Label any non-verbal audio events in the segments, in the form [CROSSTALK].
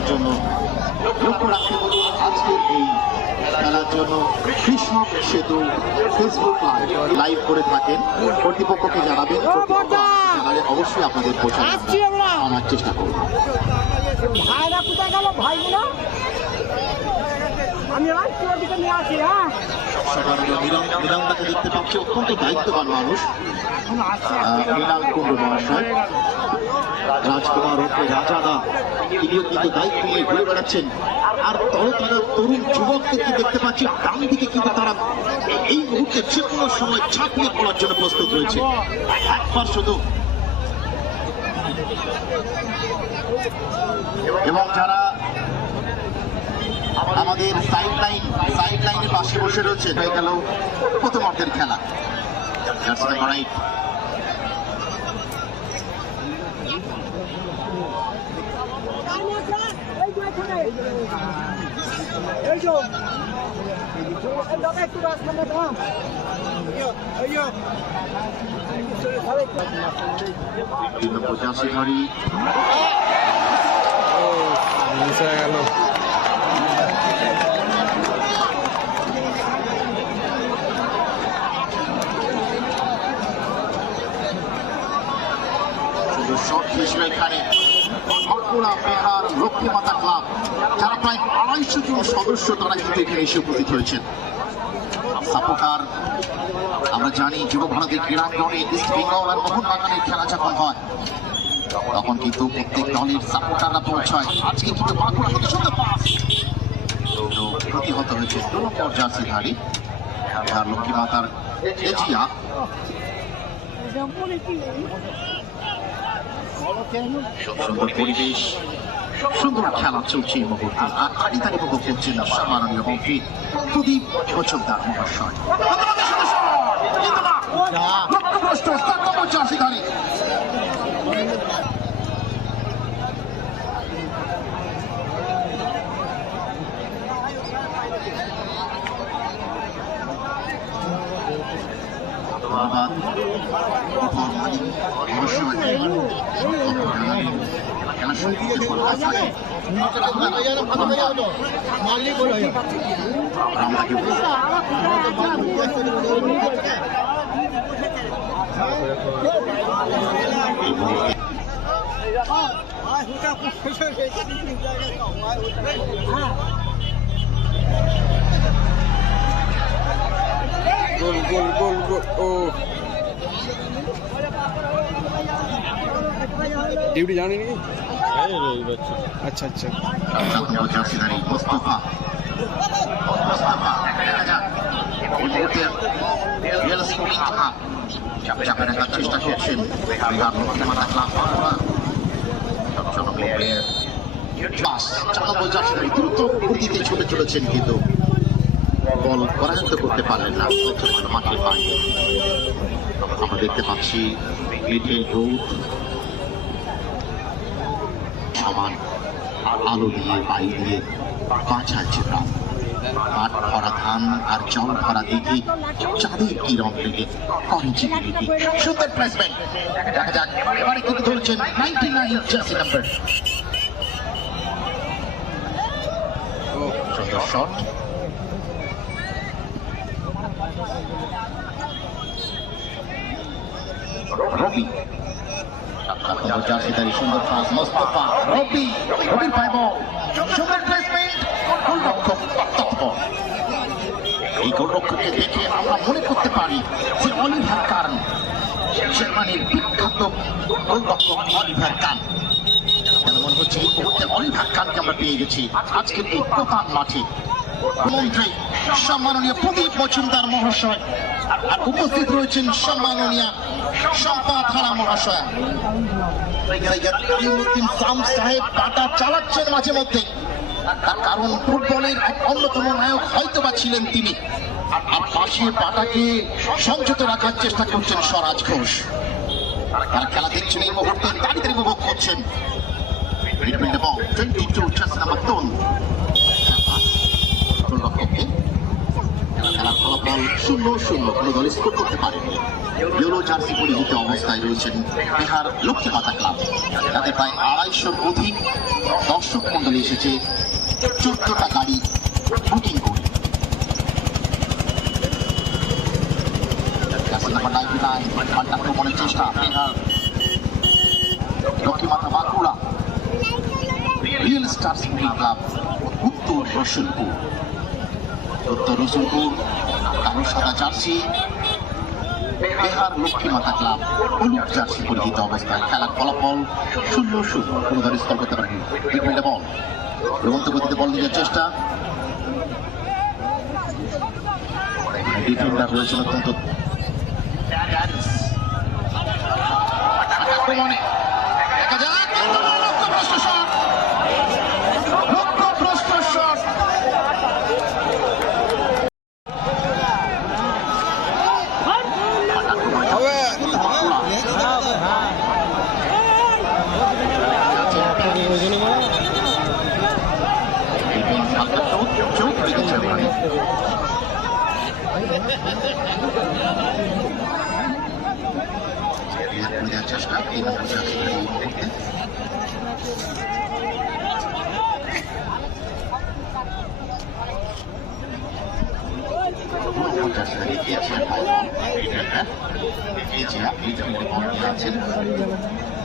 দেখার জন্য। লক্ষ্য রাখতে বলুন আজকের এই খেলার জন্য কৃষ্ণ সেতু ফেসবুক লাইভ করে থাকেন। কর্তৃপক্ষকে জানাবেন কর্তৃপক্ষ জানালে অবশ্যই আপনাদের পৌঁছানো আনার চেষ্টা করব। ভাইরা কোথায় গেল? ভাইগুলো? আমি আসছি ওদিকে নিয়ে আসি হ্যাঁ? রাজকুমার দায়িত্ব নিয়ে আর তরুণ যুবকদেরকে দেখতে পাচ্ছি? ডান দিকে কিন্তু তারা এই মুহূর্তে যে কোনো সময় ছাপিয়ে পড়ার জন্য প্রস্তুত রয়েছে। একবার শুধু। এবং যারা আমাদের সাইড লাইন সাইড লাইনের পাশে বসে রয়েছে হয়ে গেল প্রথম অর্ধের খেলা। That's the right. এই যে এখানে এই যে এই দাদা একটু রাস্তাটা দাম কিন্তু পঁচাশি ঘড়ি মিস হয়ে গেল হিসেবে এখানে ক্লাব, যারা প্রায় আড়াইশো জন সদস্য তারা কিন্তু এখানে এসে উপস্থিত হয়েছেন। আমরা জানি যুব ভারতের ক্রীড়াঙ্গনে ইস্ট বেঙ্গল আর মোহনবাগানের খেলা যখন হয়, তখন কিন্তু প্রত্যেক দলের সাপোর্টাররা পৌঁছায়। আজকে কিন্তু বাঁকুড়া সুন্দর পাস। প্রতিহত হয়েছে দু আর লক্ষ্মীমাতার এজিয়া। সুন্দর পরিবেশ, সুন্দর খেলা চলছে এই মুহূর্তে। আর খালি তালি উপভোগ করছেন সম্মাননীয় মন্ত্রী প্রদীপ মজুমদার মহাশয়। লক্ষ্যভ্রষ্ট চার নম্বর জার্সিধারী ধন্যবাদ উপর মালিক মহাশয় খেলা শুরু করতে পারবে আমরা কি এই মুহূর্তে গোল গোল গোল গোল ও ডিউটি জানি নাকি আচ্ছা আচ্ছা চেষ্টা করছেন দ্রুত ছুটে চলেছেন কিন্তু বল পরায়ত্ত করতে পারলেন না। মাঠের বাইরে আমরা দেখতে পাচ্ছি লিটিল রোড সমান আলো দিয়ে বাই দিয়ে বাঁচাচ্ছে প্রাণ মাঠ ভরা ধান আর জল ভরা দিঘি চাঁদের কি রং লেগে সুন্দর প্লেসমেন্ট দেখা যাক এবারে কিন্তু ধরছেন নাইনটি নাইন জার্সি নাম্বার সুন্দর শট রবি জার্সিদারি সুন্দর পাস মোস্তফা রবি রবির পাইব সুন্দর প্লেসমেন্ট গোলরক্ষক তৎপর এই গোলরক্ষককে দেখে আমরা মনে করতে পারি যে অলিভার কার্ন জার্মানির বিখ্যাত গোলরক্ষক অলিভার কান মনে হচ্ছে এই মুহূর্তে অলিভার কানকে আমরা পেয়ে গেছি আজকের এই প্রধান মাঠে মন্ত্রী সম্মাননীয় প্রদীপ মজুমদার মহাশয় উপস্থিত রয়েছেন সম্মাননীয় সম্পা থানা মহাশয়। সাহেব পাটা চালাচ্ছেন মাঝে মধ্যে। তার কারণ ফুটবলের এক অন্যতম নায়ক হয়তো বা ছিলেন তিনি। আর পাশে পাটাকে সংযত রাখার চেষ্টা করছেন স্বরাজ ঘোষ। তারা খেলা দেখছেন এই মুহূর্তে দাঁড়িয়ে উপভোগ করছেন। এবং টোয়েন্টি টু চার্জ নাম্বার তোন গোলরক্ষককে খেলার ফলাফল শূন্য শূন্য কোনো দল স্কোর করতে পারেনি। ইউরো জার্সি পরিহিত অবস্থায় রয়েছেন বিহার লক্ষ্মীমাতা ক্লাব। তাতে প্রায় আড়াইশোর অধিক দর্শক মন্ডলী এসেছে চোদ্দটা গাড়ি বুকিং করে। রিয়েল স্টার স্কুল ক্লাব উত্তর রসুলপুর। রসুলপুর কালো সাদা জার্সি বিহার লক্ষ্মীমাতা ক্লাব হলুদ জার্সি পরিহিত অবস্থায় খেলার ফলাফল শূন্য শূন্য। কোনো ধরে স্থল করতে পারেনি মিডফিল্ডে বল। রবন্ত গতিতে বল দেওয়ার চেষ্টা। ডিফেন্ডার রয়েছেন অত্যন্ত দেখা যাক লক্ষ্যভ্রষ্ট শট লক্ষ্যভ্রষ্ট শট হবে চোখ লেগেছে ওখানে দেওয়ার চেষ্টা এই নম্বর এই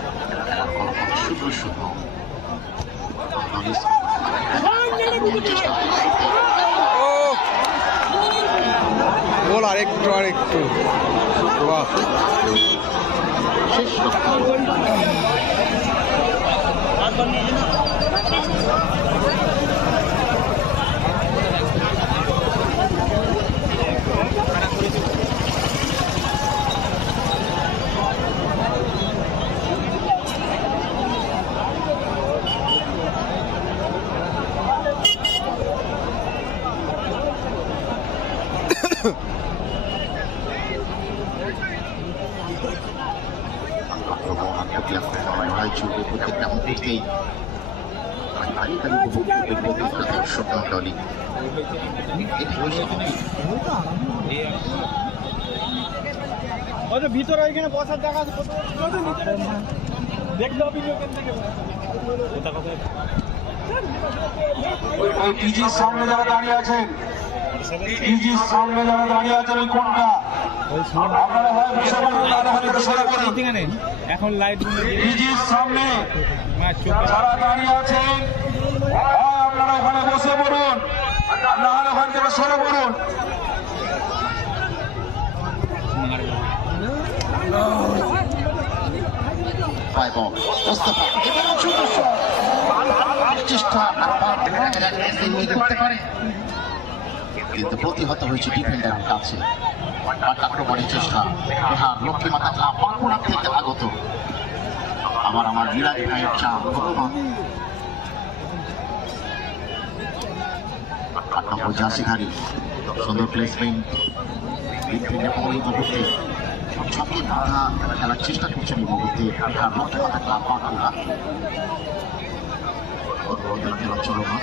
মুহূর্তে শুধু শুধু ও আরেকটু আরেকটু। বাহ। শেষ [LAUGHS] লক্ষ্য আক্রমণ প্রতি আক্রমণ হয় চলবে প্রত্যেকটা মুহূর্তেই ভারী ভারী উপভোগ করবে প্রত্যেকটা দর্শক মন্ডলী এটি হয়েছে কি? হয়তো ভিতরে এখানে বসার জায়গা আছে দেখতে হবে ওই পিজির সামনে যারা দাঁড়িয়ে আছেন পিজির সামনে যারা দাঁড়িয়ে আছেন কোনটা? আপনারা হয় বসে পড়ুন না হলে সরে পড়ুন। এখন লাইট পিজির সামনে যারা দাঁড়িয়ে আছেন হয় আপনারা ওখানে বসে পড়ুন। আর না হলে ওখান থেকে সরে পড়ুন। চেষ্টা করতে পারে। কিন্তু প্রতিহত হয়েছে ডিফেন্ডারের কাছে। আক্রমণের চেষ্টা। বিহার লক্ষ্মীমাতা ক্লাব বাঁকুড়া থেকে আগত। আবার আমার মিরাজ ভাইয়ের চা ভগবান। নম্বর সুন্দর প্লেসমেন্ট খেলার চেষ্টা করছেন এই মুহূর্তে বিহার লক্ষ্মীমাতা ক্লাব বাঁকুড়া খেলা চলমান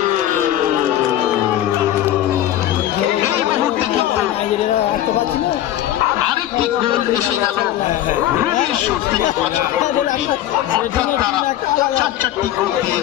গোল এসে গেল শট থেকে পাঁচ অর্থাৎ তারা চার চারটি দিয়ে